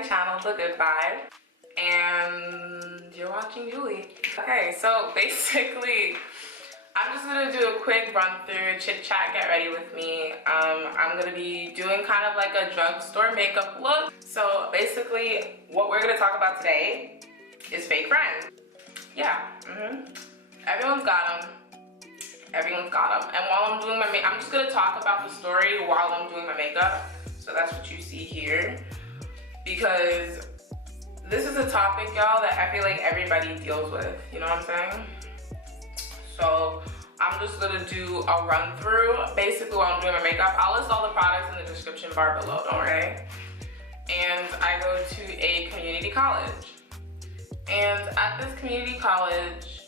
my channel, The Good Vibe, and you're watching Julie. Okay, so basically, I'm just gonna do a quick run through, chit chat, get ready with me. I'm gonna be doing kind of like a drugstore makeup look. So basically, what we're gonna talk about today is fake friends. Yeah, everyone's got them. Everyone's got them. And while I'm doing my makeup, I'm just gonna talk about the story while I'm doing my makeup. So that's what you see here. Because this is a topic, y'all, that I feel like everybody deals with. You know what I'm saying? So I'm just gonna do a run through basically while I'm doing my makeup. I'll list all the products in the description bar below, don't worry. And I go to a community college. And at this community college,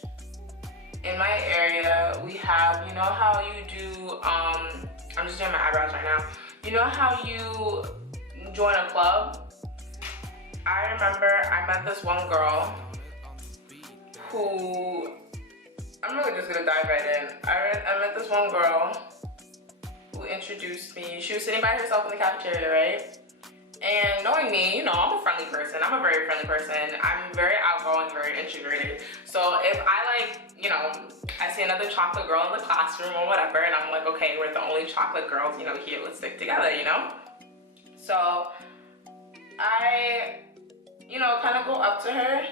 in my area, we have, you know how you do, I'm just doing my eyebrows right now. You know how you join a club? I remember I met this one girl who, I'm really just gonna dive right in. I met this one girl who introduced me. She was sitting by herself in the cafeteria, right? And knowing me, you know, I'm a friendly person. I'm a very friendly person. I'm very outgoing, very introverted. So if I like, you know, I see another chocolate girl in the classroom or whatever, and I'm like, okay, we're the only chocolate girls, you know, here, let's stick together, you know? So I, you know, kind of go up to her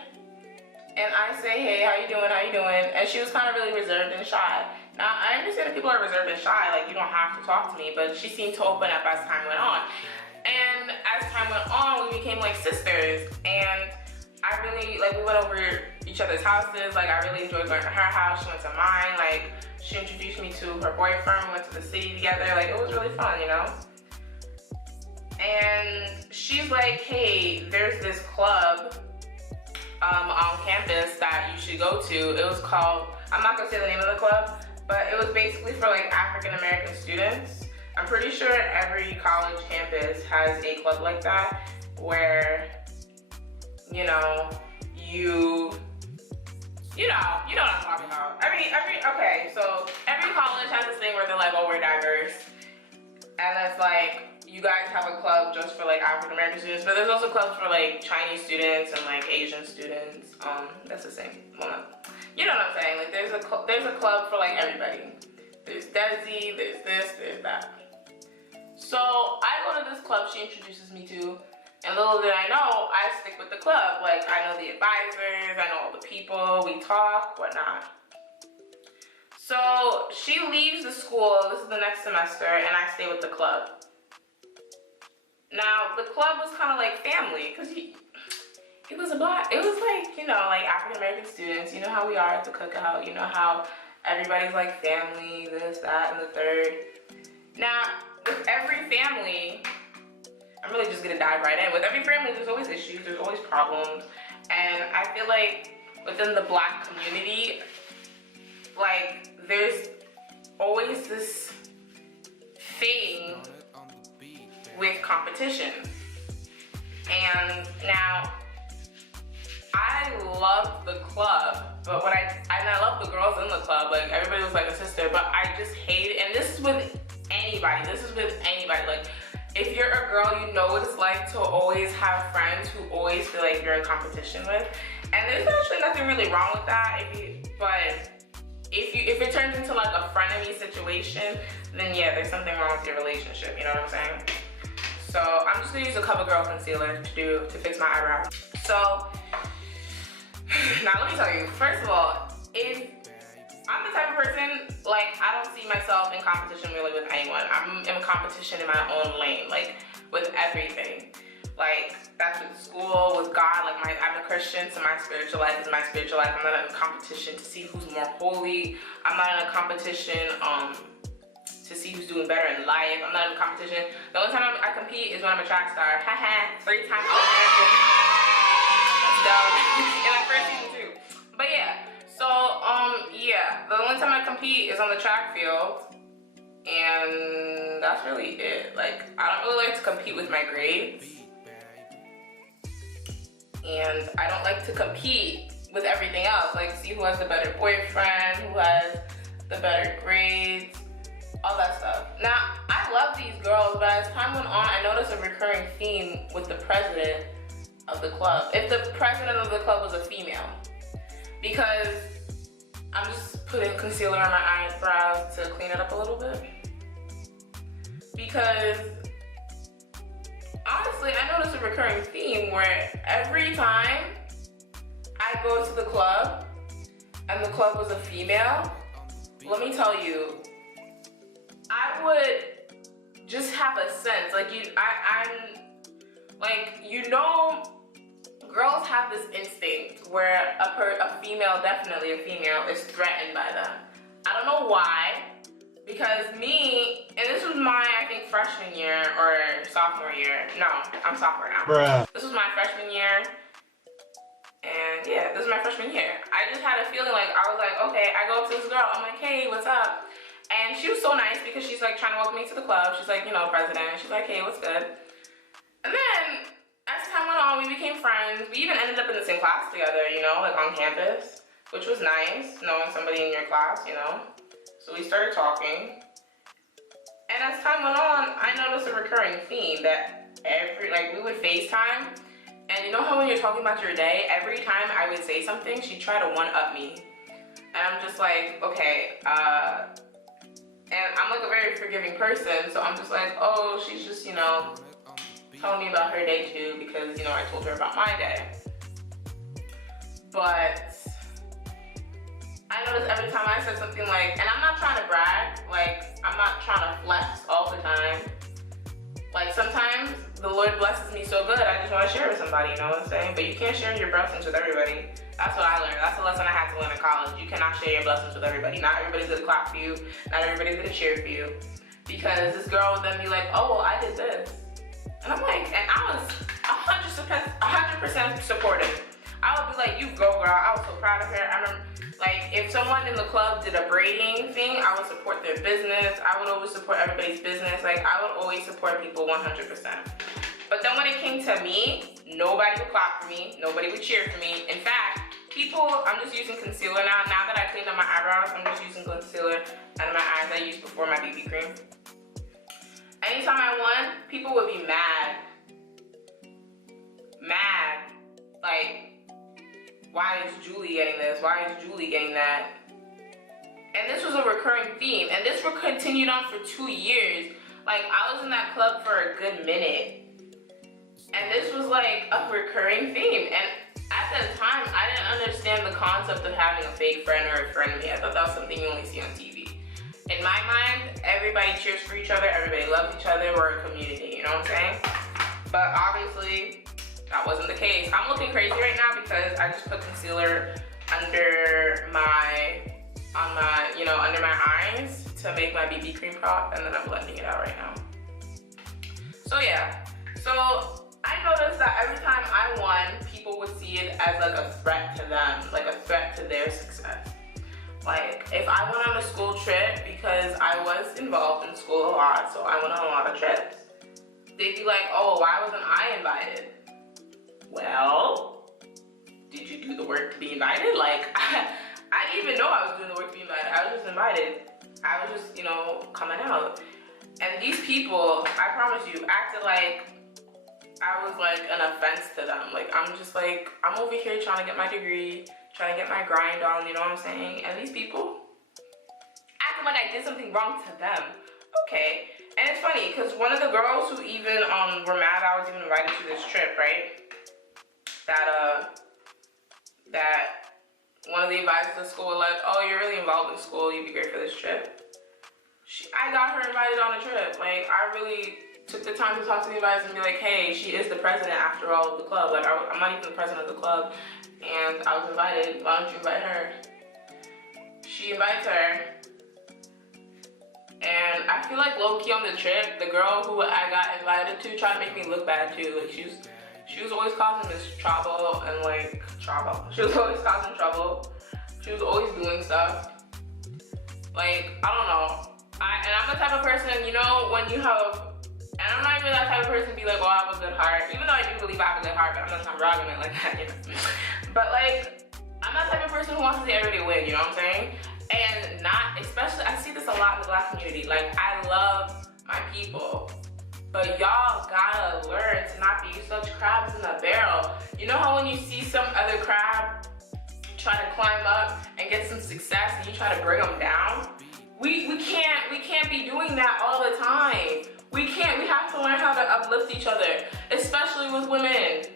and I say, hey, how you doing, how you doing? And she was kind of really reserved and shy. Now, I understand that people are reserved and shy, like you don't have to talk to me, but she seemed to open up as time went on. And as time went on, we became like sisters, and I really, like, we went over each other's houses. Like, I really enjoyed going to her house, she went to mine. Like, she introduced me to her boyfriend, we went to the city together. Like, it was really fun, you know? And she's like, hey, there's this club on campus that you should go to. It was called, I'm not gonna say the name of the club, but it was basically for like African-American students. I'm pretty sure every college campus has a club like that where, you know, you know what I'm talking about. Okay, so every college has this thing where they're like, oh, we're diverse. And it's like, you guys have a club just for like African American students, but there's also clubs for like Chinese students and like Asian students. That's the same. Well, you know what I'm saying? Like there's a club for like everybody. There's Desi, there's this, there's that. So I go to this club she introduces me to, and little did I know, I stick with the club. Like, I know the advisors, I know all the people, we talk, whatnot. So she leaves the school, this is the next semester, and I stay with the club. Now, the club was kind of like family, because it was like, you know, like African-American students, you know how we are at the cookout, you know how everybody's like family, this, that, and the third. Now, with every family, I'm really just gonna dive right in. With every family, there's always issues, there's always problems. And I feel like within the Black community, like there's always this thing with competition. And now, I love the club, but I love the girls in the club, like everybody was like a sister, but I just hate it. And this is with anybody, like if you're a girl, you know what it's like to always have friends who always feel like you're in competition with. And there's actually nothing really wrong with that, but if it turns into like a frenemy situation, then yeah, there's something wrong with your relationship, you know what I'm saying? So I'm just gonna use a CoverGirl concealer to fix my eyebrows. So now let me tell you, first of all, if I'm the type of person, like, I don't see myself in competition really with anyone. I'm in competition in my own lane, like, with everything. Like, that's with school, with God, like, I'm a Christian, so my spiritual life is my spiritual life. I'm not in a competition to see who's more holy. I'm not in a competition, to see who's doing better in life. I'm not in a competition. The only time I compete is when I'm a track star. Haha, 3-time All-American. Let's go. In my first season, too. But yeah. So, yeah, the only time I compete is on the track field, and that's really it. Like, I don't really like to compete with my grades, and I don't like to compete with everything else, like see who has the better boyfriend, who has the better grades, all that stuff. Now, I love these girls, but as time went on, I noticed a recurring theme with the president of the club, if the president of the club was a female, because I'm just putting concealer on my eyebrows to clean it up a little bit. Because honestly, I noticed a recurring theme where every time I go to the club and the club was a female, let me tell you, I would just have a sense, like I'm like, you know, girls have this instinct where a female, definitely a female, is threatened by them. I don't know why, because me, and this was my, I think, freshman year or sophomore year. No, I'm sophomore now. Bruh. This was my freshman year. And yeah, this is my freshman year. I just had a feeling like, I was like, okay, I go up to this girl, I'm like, hey, what's up? And she was so nice because she's like trying to welcome me to the club. She's like, you know, president. She's like, hey, what's good? And then, as time went on, we became friends. We even ended up in the same class together, you know, like on campus, which was nice, knowing somebody in your class, you know. So we started talking. And as time went on, I noticed a recurring theme that we would FaceTime. And you know how when you're talking about your day, every time I would say something, she'd try to one-up me. And I'm just like, okay, and I'm like a very forgiving person, so I'm just like, oh, she's just, you know, telling me about her day too, because, you know, I told her about my day. But I noticed every time I said something like, and I'm not trying to brag, like, I'm not trying to flex all the time. Like, sometimes the Lord blesses me so good, I just want to share with somebody, you know what I'm saying? But you can't share your blessings with everybody. That's what I learned. That's the lesson I had to learn in college. You cannot share your blessings with everybody. Not everybody's gonna clap for you. Not everybody's gonna cheer for you. Because this girl would then be like, oh, well, I did this. And I'm like, and I was 100% supportive. I would be like, you go, girl. I was so proud of her. I remember, like, if someone in the club did a braiding thing, I would support their business. I would always support everybody's business. Like, I would always support people 100%. But then when it came to me, nobody would clap for me. Nobody would cheer for me. In fact, people, I'm just using concealer now. Now that I cleaned up my eyebrows, I'm just using concealer under my eyes. I used before my BB cream. Anytime I won, people would be mad. Mad. Like, why is Julie getting this? Why is Julie getting that? And this was a recurring theme. And this continued on for 2 years. Like, I was in that club for a good minute. And this was like a recurring theme. And at that time, I didn't understand the concept of having a fake friend or a frenemy. I thought that was something you only see on TV. In my mind, everybody cheers for each other. Everybody loves each other. We're a community, you know what I'm saying? But obviously, that wasn't the case. I'm looking crazy right now because I just put concealer under my, under my eyes to make my BB cream pop, and then I'm blending it out right now. So yeah, so I noticed that every time I won, people would see it as like a threat to them, like a threat to their success. Like, if I went on a school trip, because I was involved in school a lot, so I went on a lot of trips, they'd be like, oh, why wasn't I invited? Well, did you do the work to be invited? Like, I didn't even know I was doing the work to be invited. I was just invited. I was just, you know, coming out. And these people, I promise you, acted like I was like an offense to them. Like, I'm just like, I'm over here trying to get my degree, trying to get my grind on, you know what I'm saying? And these people acting like I did something wrong to them. Okay. And it's funny, because one of the girls who even were mad I was even invited to this trip, right? That one of the advisors at school were like, oh, you're really involved in school, you'd be great for this trip. I got her invited on a trip. Like, I really took the time to talk to the advisor and be like, hey, she is the president after all of the club. Like, I'm not even the president of the club, and I was invited. Why don't you invite her? She invites her. And I feel like low-key on the trip, the girl who I got invited to tried to make me look bad too. Like, she was always causing this trouble and like She was always causing trouble. She was always doing stuff. Like, I don't know. And I'm the type of person, you know, when you have, and I'm not even that type of person to be like, oh, I have a good heart. Even though I do believe I have a good heart, but I'm not trying to brag on it like that, you know. But like, I'm that type of person who wants to see everybody win, you know what I'm saying? And not, especially, I see this a lot in the Black community. Like, I love my people. But y'all gotta learn to not be such crabs in a barrel. You know how when you see some other crab try to climb up and get some success and you try to bring them down? We can't be doing that all the time. We have to learn how to uplift each other, especially with women.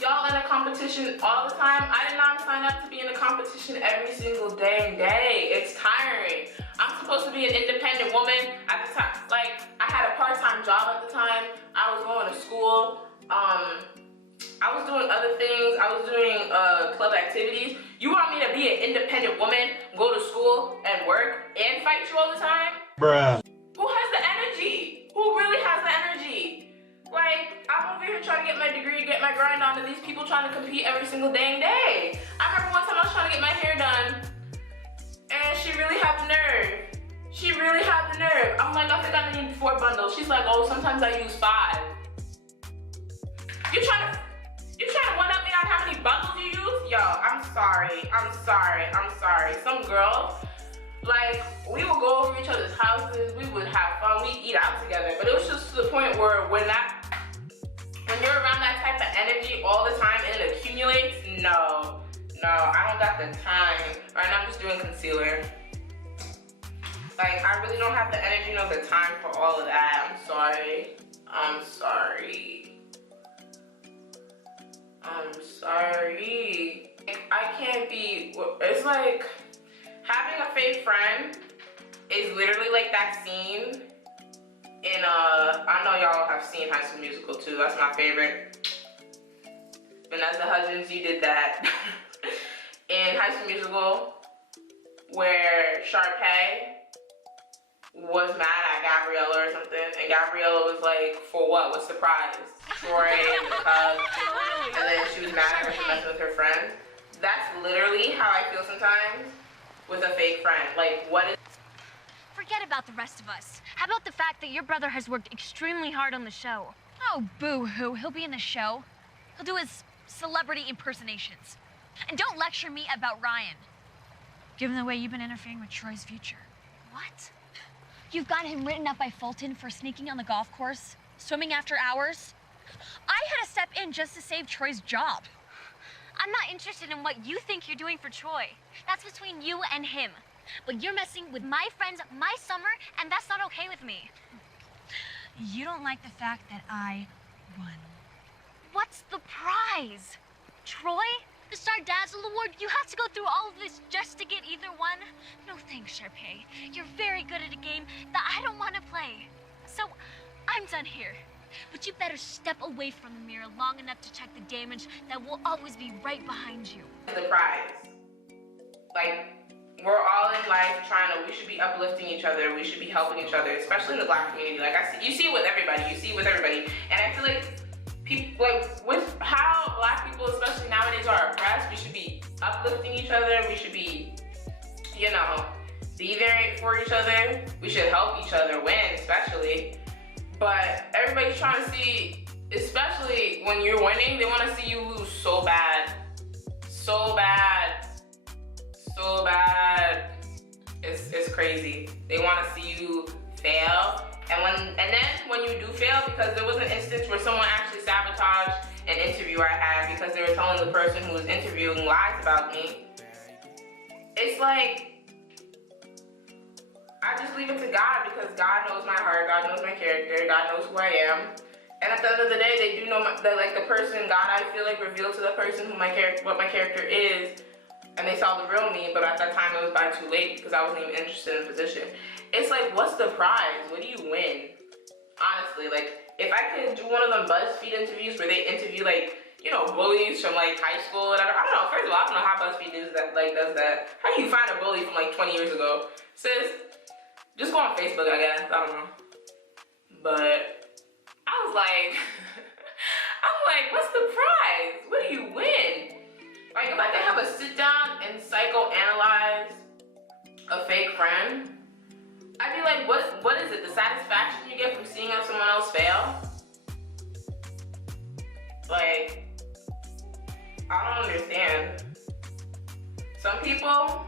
Y'all in a competition all the time. I did not sign up to be in a competition every single dang day. It's tiring. I'm supposed to be an independent woman at the time. Like, I had a part-time job at the time. I was going to school. I was doing other things. I was doing club activities. You want me to be an independent woman, go to school and work and fight you all the time? Bruh. Who has the energy? Who really has the energy? Like, I'm over here trying to get my degree, get my grind on, and these people trying to compete every single dang day. I remember one time I was trying to get my hair done, and she really had the nerve. She really had the nerve. I'm like, I think I need 4 bundles. She's like, oh, sometimes I use 5. You're trying to one-up me on how many bundles you use? Yo, I'm sorry. Some girls, like, we would go over each other's houses, we would have fun, we'd eat out together, but it was just to the point where when you're around that type of energy all the time and it accumulates, no, I don't got the time. Right now I'm just doing concealer. Like, I really don't have the energy nor the time for all of that. I'm sorry. I can't be, it's like, having a fake friend is literally like that scene in, I know y'all have seen High School Musical too, that's my favorite. Vanessa Hudgens, you did that. In High School Musical, where Sharpay was mad at Gabriella or something, and Gabriella was like, for what? What's the prize? Troy and the Cubs, and then she was mad at her for messing with her friend. That's literally how I feel sometimes with a fake friend. Like, what is... Forget about the rest of us. How about the fact that your brother has worked extremely hard on the show? Oh, boo-hoo, he'll be in the show. He'll do his celebrity impersonations. And don't lecture me about Ryan, given the way you've been interfering with Troy's future. What? You've got him written up by Fulton for sneaking on the golf course, swimming after hours. I had to step in just to save Troy's job. I'm not interested in what you think you're doing for Troy. That's between you and him. But you're messing with my friends, my summer, and that's not okay with me. You don't like the fact that I won. What's the prize? Troy? The Star Dazzle Award? You have to go through all of this just to get either one? No thanks, Sharpay. You're very good at a game that I don't want to play. So, I'm done here. But you better step away from the mirror long enough to check the damage that will always be right behind you. The prize. Like, we're all in life we should be uplifting each other, we should be helping each other, especially in the Black community. Like, you see it with everybody, and I feel like people, like, with how Black people, especially nowadays, are oppressed, we should be uplifting each other, we should be, you know, be there for each other, we should help each other win, especially. But everybody's trying to see, especially when you're winning, they want to see you lose so bad. It's crazy. They want to see you fail. And then when you do fail, because there was an instance where someone actually sabotaged an interview I had because they were telling the person who was interviewing lies about me. It's like, I just leave it to God, because God knows my heart, God knows my character, God knows who I am. And at the end of the day, they do know like the person God, I feel like, revealed to the person what my character is, and they saw the real me, but at that time it was by too late because I wasn't even interested in the position. It's like, what's the prize? What do you win? Honestly, like, if I could do one of them BuzzFeed interviews where they interview, like, you know, bullies from like high school, and I don't know, first of all, I don't know how BuzzFeed does that. How do you find a bully from like 20 years ago? Sis, just go on Facebook, I guess, I don't know. But I was like, what's the prize? What do you win? Like, if I could have a sit down and psychoanalyze a fake friend, I'd be like, what is it? The satisfaction you get from seeing someone else fail? Like, I don't understand. Some people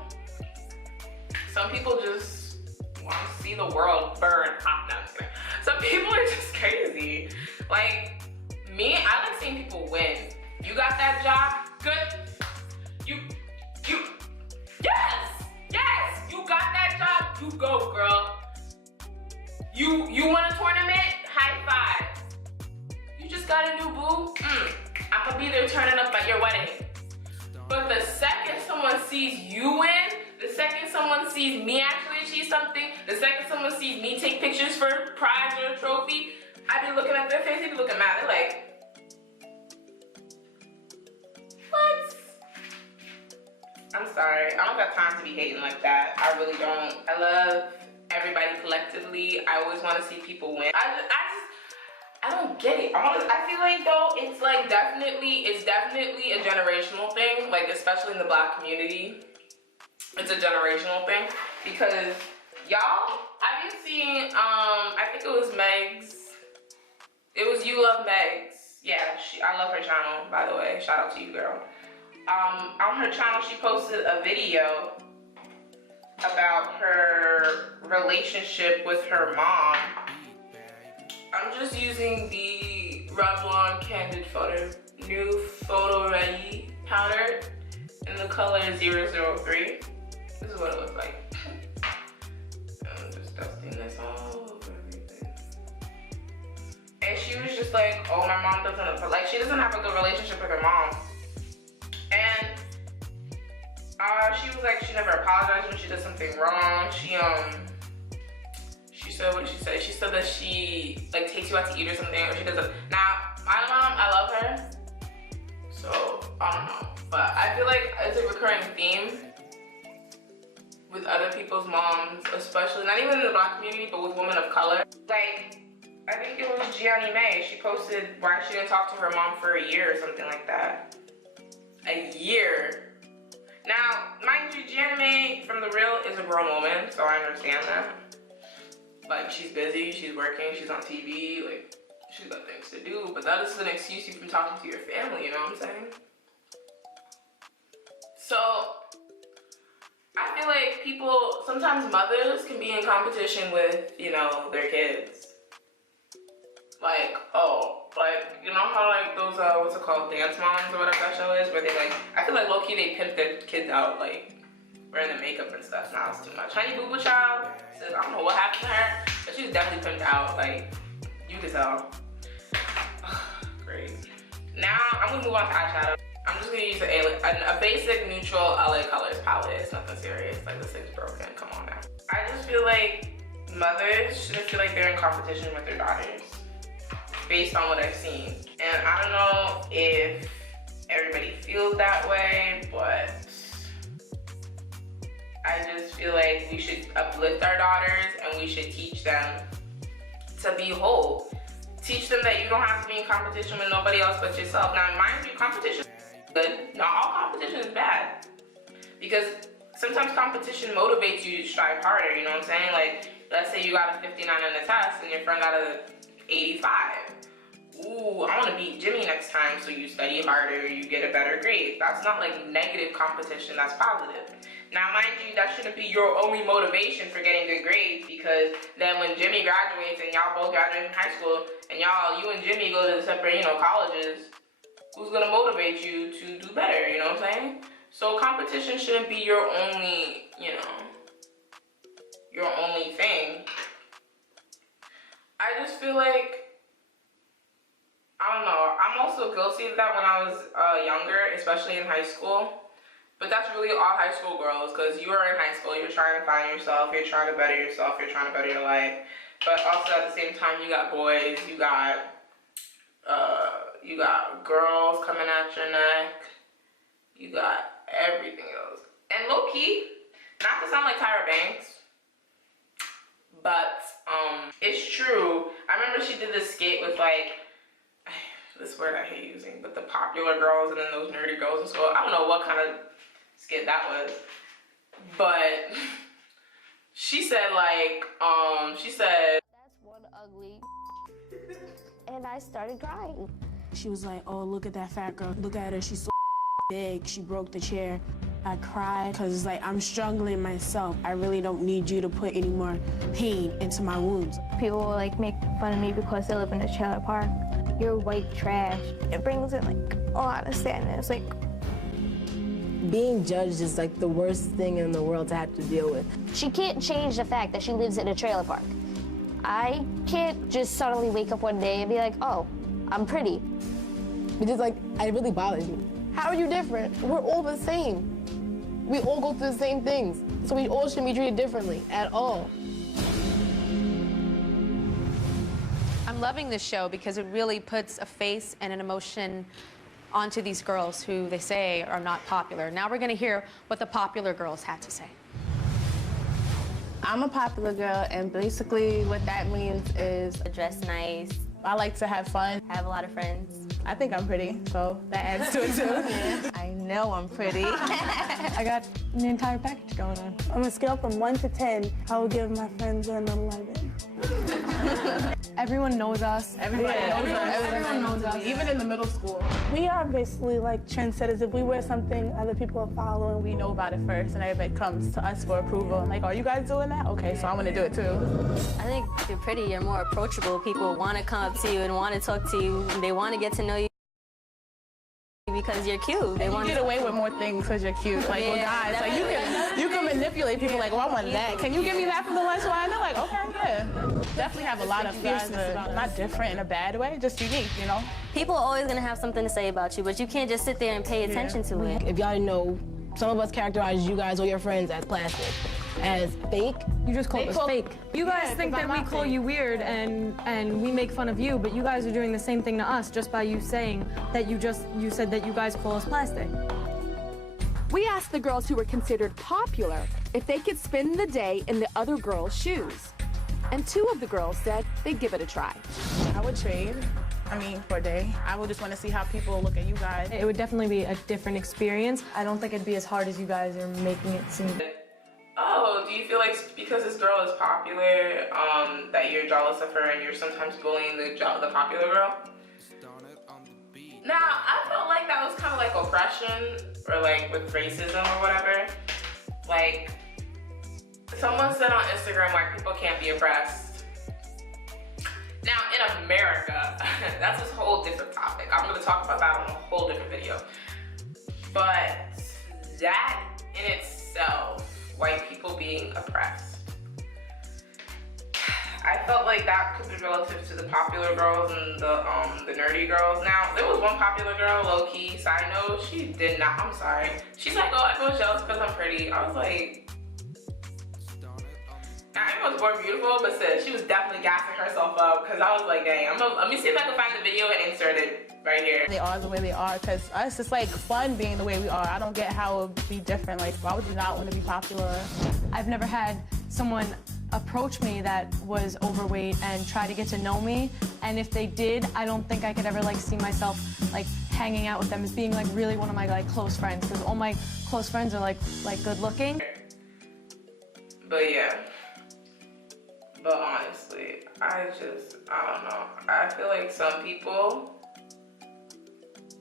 just want to see the world burn. Some But people are just crazy. Like, me, I like seeing people win. You got that job, good. Yes, you got that job, you go, girl. You won a tournament, high five. You just got a new boo, I'm gonna be there turning up at your wedding. But the second someone sees you win, the second someone sees me actually achieve something, the second someone sees me take pictures for a prize or a trophy, I be looking at their face, they be looking mad. They're like, what? I'm sorry, I don't got time to be hating like that. I really don't. I love everybody collectively. I always want to see people win. I don't get it. I feel like though it's like definitely a generational thing, like especially in the Black community. It's a generational thing because y'all, I've been seeing I think it was Meg's. It was You Love Meg's. Yeah, I love her channel, by the way. Shout out to you, girl. On her channel, she posted a video about her relationship with her mom. I'm just using the Revlon Candid Photo New Photo Ready powder in the color 003. This is what it looks like. I'm just dusting this all over everything. And she was just like, oh, my mom doesn't, like, she doesn't have a good relationship with her mom. And she was like, she never apologized when she did something wrong. She said, what did she say? She said that she like takes you out to eat or something, or she doesn't. Now, my mom, I love her. So, I don't know. But I feel like it's a recurring theme with other people's moms, especially, not even in the Black community, but with women of color. Like, I think it was Gianni May. She posted why she didn't talk to her mom for a year or something like that. A year. Now, mind you, Gianni May from The Real is a grown woman, so I understand that. Like, she's busy, she's working, she's on TV, like, she's got things to do, but that is an excuse you from talking to your family, you know what I'm saying? So, I feel like people, sometimes mothers can be in competition with, you know, their kids. Like, oh, like, you know how, like, those, what's it called, dance moms or whatever that show is, where they, like, I feel like low-key they pimp their kids out, like, wearing the makeup and stuff. Now it's too much. Honey Boo Boo Child says, I don't know what happened to her, but she was definitely pimped out, like, you could tell. Great. Now, I'm gonna move on to eyeshadow. I'm just gonna use a basic neutral LA Colors palette. It's nothing serious, like, this thing's broken, come on now. I just feel like mothers shouldn't feel like they're in competition with their daughters, based on what I've seen. And I don't know if everybody feels that way, but I just feel like we should uplift our daughters and we should teach them to be whole. Teach them that you don't have to be in competition with nobody else but yourself. Now, mind you, competition is good. Not all competition is bad. Because sometimes competition motivates you to strive harder, you know what I'm saying? Like, let's say you got a 59 on the test and your friend got a 85. Ooh, I want to beat Jimmy next time, so you study harder, you get a better grade. That's not like negative competition, that's positive. Now, mind you, that shouldn't be your only motivation for getting good grades, because then when Jimmy graduates and y'all both graduate from high school, and you and Jimmy go to the separate, you know, colleges, who's gonna motivate you to do better, you know what I'm saying? So competition shouldn't be your only, you know, your only thing. I just feel like, I don't know, I'm also guilty of that when I was younger, especially in high school. But that's really all high school girls, because you are in high school, you're trying to find yourself, you're trying to better yourself, you're trying to better your life. But also at the same time, you got boys, you got girls coming at your neck, you got everything else. And low key, not to sound like Tyra Banks, but it's true. I remember she did this skit with like, this word I hate using, but the popular girls and then those nerdy girls in school. I don't know what kind of skit that was, but she said like, she said, that's one ugly, and I started crying. She was like, oh, look at that fat girl, look at her, she's so big, she broke the chair. I cried because it's like, I'm struggling myself. I really don't need you to put any more pain into my wounds. People will like make fun of me because they live in a trailer park. You're white trash. It brings in like a lot of sadness. Like, being judged is like the worst thing in the world to have to deal with. She can't change the fact that she lives in a trailer park. I can't just suddenly wake up one day and be like, oh, I'm pretty. Because like, it really bothers me. How are you different? We're all the same. We all go through the same things. So we all shouldn't be treated differently at all. I'm loving this show because it really puts a face and an emotion onto these girls who they say are not popular. Now we're going to hear what the popular girls had to say. I'm a popular girl, and basically what that means is dress nice. I like to have fun. Have a lot of friends. I think I'm pretty, so that adds to it too. I know I'm pretty. I got an entire package going on. On a scale from 1 to 10, I would give my friends an 11. Everyone knows us. Everybody knows us. Everyone knows us. Even in the middle school. We are basically like trendsetters. If we wear something, other people are following. We know about it first, and everybody comes to us for approval. Like, are you guys doing that? Okay, so I want to do it too. I think if you're pretty, you're more approachable. People want to come up to you and want to talk to you. They want to get to know you because you're cute. They want to get away with more things because you're cute. Like, well, guys, like you can manipulate people. Like, well, I want that. Can you give me that from the lunch line? And they're like, okay, yeah. Definitely have a lot of fierceness about it. Not different in a bad way, just unique, you know? People are always going to have something to say about you, but you can't just sit there and pay attention to it. If y'all didn't know, some of us characterize you guys or your friends as plastic, as fake. You just call us fake. You guys think that we call you weird and we make fun of you, but you guys are doing the same thing to us just by you saying that you said that you guys call us plastic. We asked the girls who were considered popular if they could spend the day in the other girls' shoes. And 2 of the girls said they'd give it a try. I would trade. I mean, for a day. I would just want to see how people look at you guys. It would definitely be a different experience. I don't think it'd be as hard as you guys are making it seem. Oh, do you feel like because this girl is popular, that you're jealous of her and you're sometimes bullying the popular girl? Now, I felt like that was kind of like oppression, or like with racism or whatever. Like, someone said on Instagram, white people can't be oppressed. Now, in America, that's a whole different topic. I'm gonna talk about that on a whole different video. But that in itself, white people being oppressed, I felt like that could be relative to the popular girls and the nerdy girls. Now, there was one popular girl, low-key, side note, she did not, I'm sorry. She's like, oh, I feel jealous because I'm pretty. I was like, I was born beautiful, but sis, she was definitely gassing herself up because I was like, dang, let me see if I can find the video and insert it right here. They are the way they are because us, it's like fun being the way we are. I don't get how it would be different. Like, why would you not want to be popular? I've never had someone approach me that was overweight and try to get to know me, and if they did, I don't think I could ever like see myself like hanging out with them as being like really one of my like close friends, because all my close friends are like good looking. But yeah, but honestly, I don't know. I feel like some people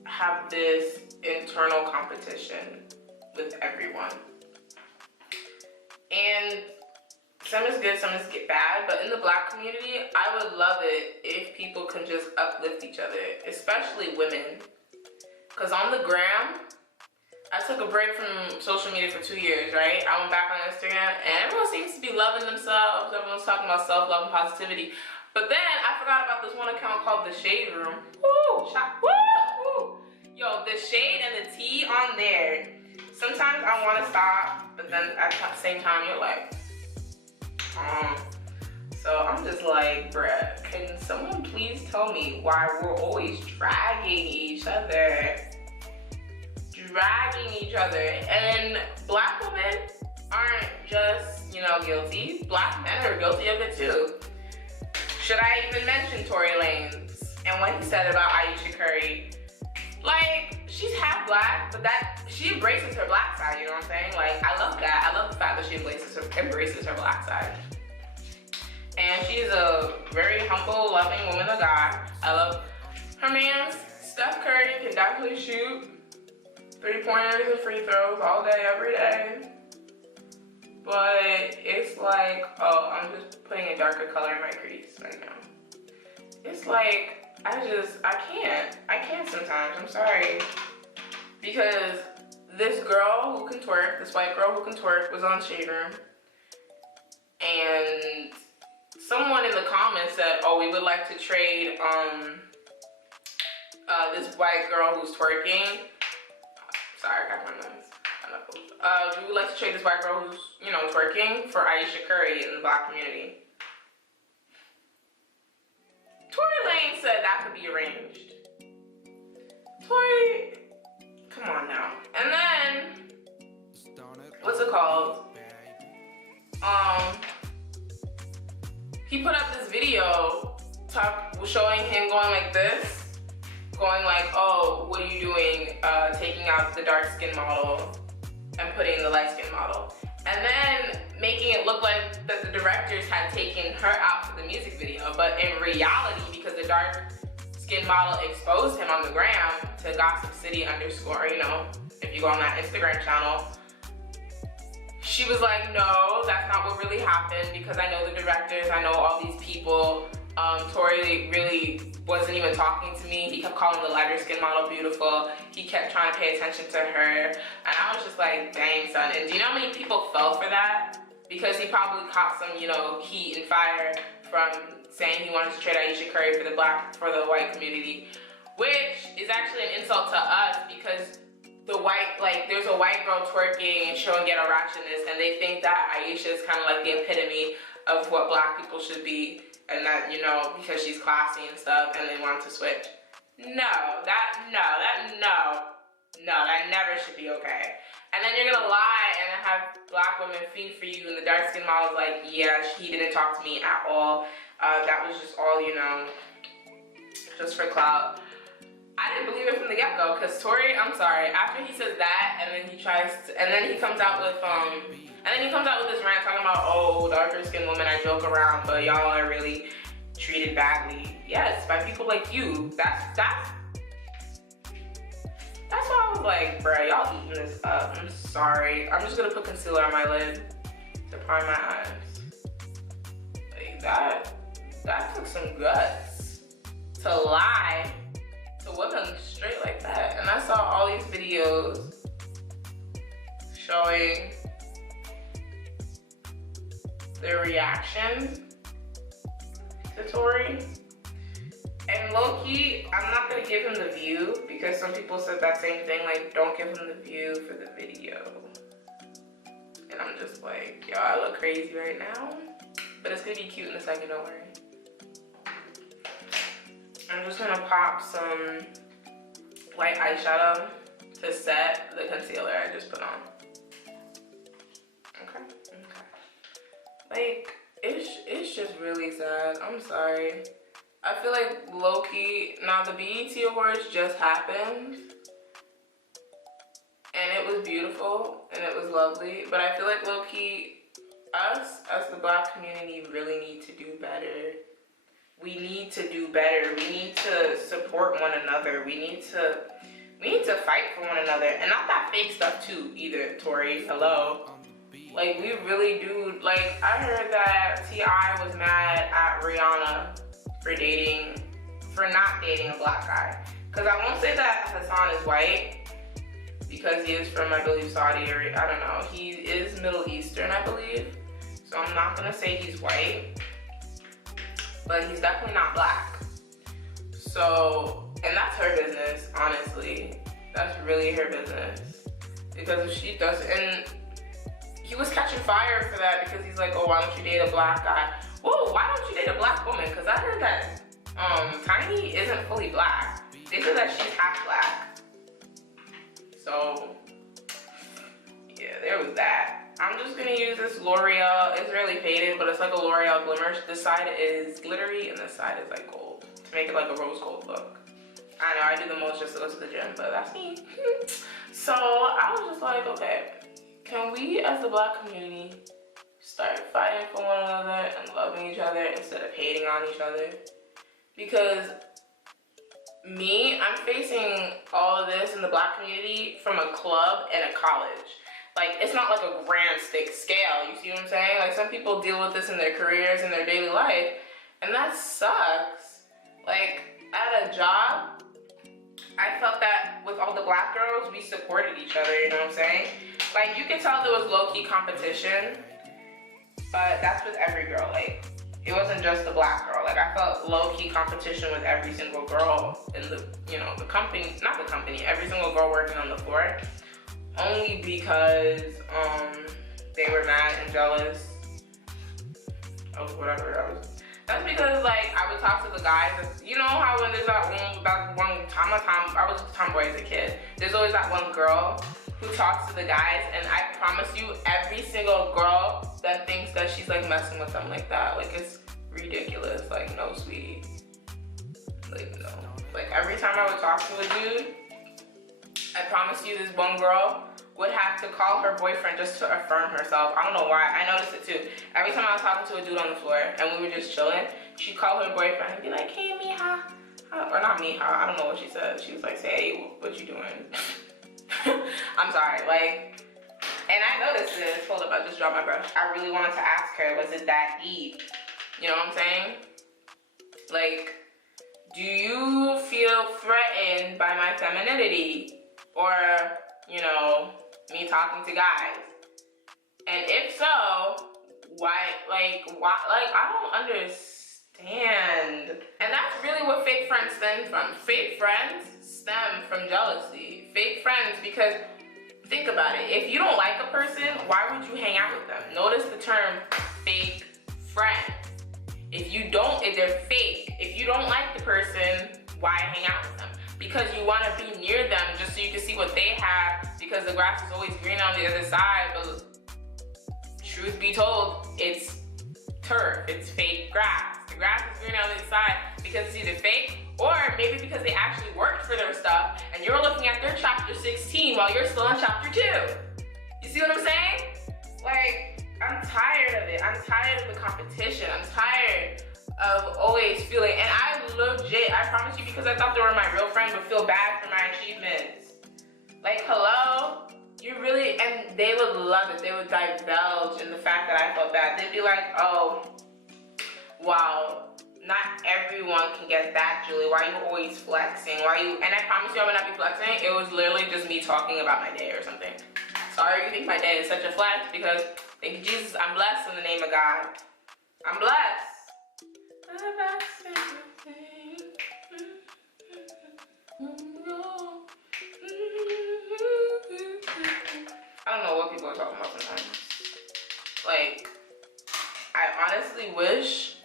have this internal competition with everyone, and some is good, some is bad, but in the Black community, I would love it if people can just uplift each other, especially women. Because on the gram, I took a break from social media for 2 years, right? I went back on Instagram, and everyone seems to be loving themselves. Everyone's talking about self-love and positivity. But then I forgot about this one account called The Shade Room. Woo! Woo! Yo, the shade and the tea on there. Sometimes I want to stop, but then at the same time, you're like, so I'm just like, bruh, can someone please tell me why we're always dragging each other? And Black women aren't just, you know, guilty. Black men are guilty of it too. Should I even mention Tory Lanez and what he said about Ayesha Curry? Like, she's half Black, but that she embraces her Black side, you know what I'm saying? Like, I love that. I love the fact that she embraces her Black side. And she's a very humble, loving woman of God. I love her man. Steph Curry can definitely shoot 3-pointers and free throws all day, every day. but it's like, oh, I'm just putting a darker color in my crease right now. It's like, I can't sometimes, I'm sorry. Because this girl who can twerk, this white girl who can twerk was on Shade Room. And someone in the comments said, oh, we would like to trade this white girl who's twerking. Sorry, I got my nose. We would like to trade this white girl who's, you know, twerking for Ayesha Curry in the Black community. Tory Lanez said that could be arranged. Tory, come on now. And then, what's it called? He put up this video showing him going like this. Going like, oh, what are you doing? Taking out the dark skin model and putting in the light skin model. And then making it look like that the directors had taken her out for the music video. But in reality, because the dark skin model exposed him on the gram to Gossip City _ you know, if you go on that Instagram channel, she was like, no, that's not what really happened because I know the directors, I know all these people. Tory really wasn't even talking to me. He kept calling the lighter skin model beautiful. He kept trying to pay attention to her. And I was just like, dang, son. And do you know how many people fell for that? Because he probably caught some, you know, heat and fire from saying he wanted to trade Ayesha Curry for the white community, which is actually an insult to us because there's a white girl twerking and showing ghetto ratchetness, and they think that Ayesha is kind of like the epitome of what Black people should be. And that, you know, because she's classy and stuff, and they want to switch. No, that never should be okay. And then you're gonna lie and have Black women feed for you, and the dark skin model's like, yeah, he didn't talk to me at all. That was just all, you know, just for clout. I didn't believe it from the get-go, because Tory, I'm sorry, after he says that, and then he comes out with this rant talking about, oh, darker skinned women, I joke around, but y'all are really treated badly. Yes, by people like you. That's why I was like, bruh, y'all eating this up. I'm sorry. I'm just gonna put concealer on my lid to prime my eyes. Like that took some guts to lie to women straight like that. And I saw all these videos showing their reaction to Tory. And low-key, I'm not gonna give him the view because some people said that same thing, like, don't give him the view for the video. And I'm just like, yo, I look crazy right now. But it's gonna be cute in a second, don't worry. I'm just gonna pop some white eyeshadow to set the concealer I just put on. Okay. Like, it's just really sad. I'm sorry. I feel like low-key, now the BET Awards just happened. And it was beautiful and it was lovely. But I feel like low-key, us as the Black community really need to do better. We need to do better. We need to support one another. We need to fight for one another. And not that fake stuff too either, Tory. Hello. Like, we really do. Like, I heard that T.I. was mad at Rihanna for not dating a Black guy. Because I won't say that Hassan is white, because he is from, I believe, Saudi Arabia. I don't know. He is Middle Eastern, I believe. So I'm not gonna say he's white, but he's definitely not Black. So, and that's her business, honestly. That's really her business. Because if she doesn't, and he was catching fire for that because he's like, oh, why don't you date a Black guy? Whoa, why don't you date a Black woman? Because I heard that Tiny isn't fully Black. They said that she's half Black. So, yeah, there was that. I'm just gonna use this L'Oreal. It's really faded, but it's like a L'Oreal Glimmer. This side is glittery and this side is like gold to make it like a rose gold look. I know I do the most just to go to the gym, but that's me. So I was just like, okay, can we as the Black community start fighting for one another and loving each other instead of hating on each other? Because me, I'm facing all of this in the Black community from a club and a college. like, it's not like a grand scale, you see what I'm saying? Like, some people deal with this in their careers, in their daily life, and that sucks. Like, at a job, I felt that with all the black girls, we supported each other, you know what I'm saying? Like, you could tell there was low-key competition, but that's with every girl. Like, it wasn't just the black girl. Like, I felt low-key competition with every single girl in the, you know, the company, not the company, every single girl working on the floor, only because they were mad and jealous of whatever that was. That's because, like, I would talk to the guys. You know how when there's that one I was a tomboy as a kid. There's always that one girl who talks to the guys, and I promise you, every single girl that thinks that she's, like, messing with them like that, like, it's ridiculous. Like, no, sweetie. Like, no. Like, every time I would talk to a dude, I promise you, this one girl would have to call her boyfriend just to affirm herself. I don't know why. I noticed it too. Every time I was talking to a dude on the floor and we were just chilling, she'd call her boyfriend and be like, hey, Mija. Or not Mija, I don't know what she said. She was like, say, hey, what you doing? I'm sorry, like, and I noticed this. Hold up, I just dropped my brush. I really wanted to ask her, was it that deep? You know what I'm saying? Like, do you feel threatened by my femininity? Or, you know, me talking to guys? And if so, why, I don't understand. And that's really what fake friends stem from. Fake friends stem from jealousy. Fake friends, because think about it. If you don't like a person, why would you hang out with them? Notice the term fake friends. If they're fake. If you don't like the person, why hang out with them? Because you want to be near them just so you can see what they have, because the grass is always green on the other side. But truth be told, it's turf, it's fake grass. The grass is green on the other side because it's either fake, or maybe because they actually worked for their stuff and you're looking at their chapter 16 while you're still on chapter 2. You see what I'm saying? Like, I'm tired of it. I'm tired of the competition. I'm tired of always feeling, and I promise you, because I thought they were my real friends, would feel bad for my achievements. Like, hello? You really, and they would love it. They would divulge in the fact that I felt bad. They'd be like, oh, wow, not everyone can get that, Julie. Why are you always flexing? And I promise you I would not be flexing. It was literally just me talking about my day or something. Sorry you think my day is such a flex, because thank you, Jesus, I'm blessed in the name of God. I'm blessed. I don't know what people are talking about sometimes. Like, I honestly wish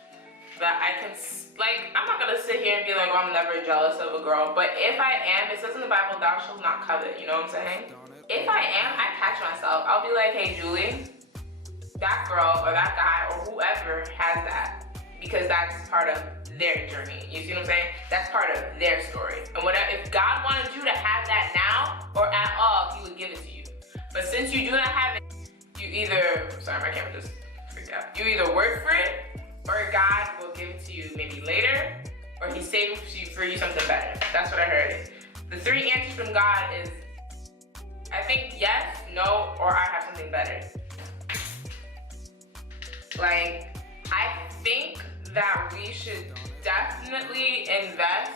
that I can, like, I'm not gonna sit here and be like, oh, I'm never jealous of a girl, but if I am, it says in the Bible, thou shalt not covet, you know what I'm saying? If I am, I catch myself. I'll be like, hey, Julie, that girl or that guy or whoever has that, because that's part of their journey. You see what I'm saying? That's part of their story. And whatever, if God wanted you to have that now or at all, he would give it to you. But since you do not have it, you either, sorry, my camera just freaked out. You either work for it, or God will give it to you maybe later, or he's saving for you something better. That's what I heard. The 3 answers from God is, I think yes, no, or I have something better. Like, I think that we should definitely invest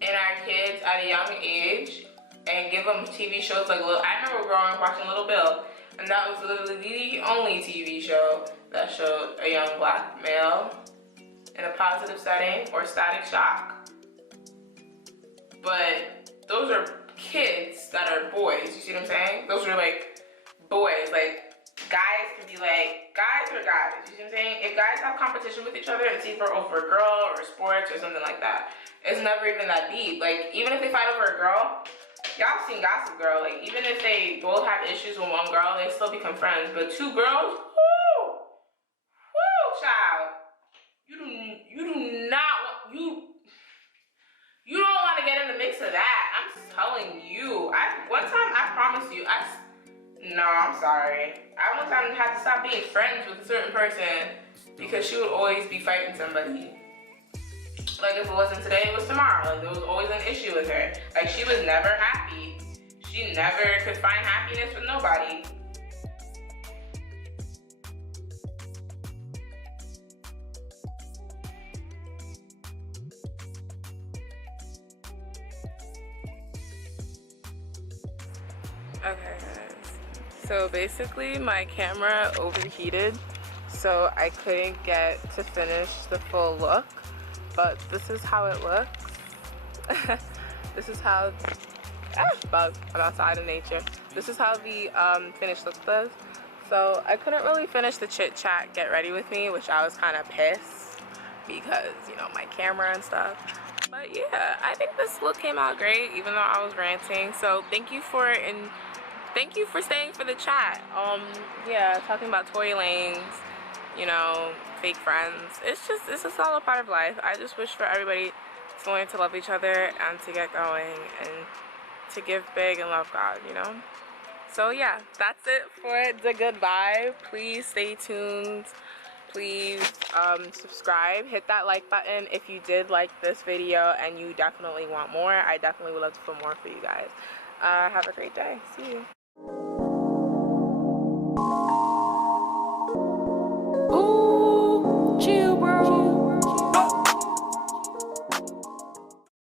in our kids at a young age and give them TV shows like I remember growing up watching Little Bill, and that was literally the only TV show that showed a young black male in a positive setting or Static Shock. But those are kids that are boys, you see what I'm saying? Those are like boys, like guys can be like, guys are guys, you see what I'm saying? If guys have competition with each other, it's either over a girl or sports or something like that. It's never even that deep. Like, even if they fight over a girl, y'all seen Gossip Girl, like, even if they both have issues with one girl, they still become friends. But 2 girls, whoo, child, you don't want to get in the mix of that. I'm telling you. One time, I promise you, no, I'm sorry. I one time had to stop being friends with a certain person because she would always be fighting somebody. Like, if it wasn't today, it was tomorrow. Like, there was always an issue with her. Like, she was never happy. she never could find happiness with nobody. Okay guys, so basically my camera overheated, so I couldn't get to finish the full look, but this is how it looks. This is how, bug, I'm outside in nature. This is how the finished look does. So I couldn't really finish the chit chat get ready with me, which I was kind of pissed because, you know, my camera and stuff. But yeah, I think this look came out great, even though I was ranting. So thank you for staying for the chat. Yeah, talking about Tory Lanez, you know, fake friends. It's just all a part of life. I just wish for everybody to learn to love each other and to get going and to give big and love God, you know. So yeah, that's it for the goodbye. Please stay tuned. Please subscribe, hit that like button if you did like this video and you definitely want more. I definitely would love to put more for you guys. Have a great day. See you.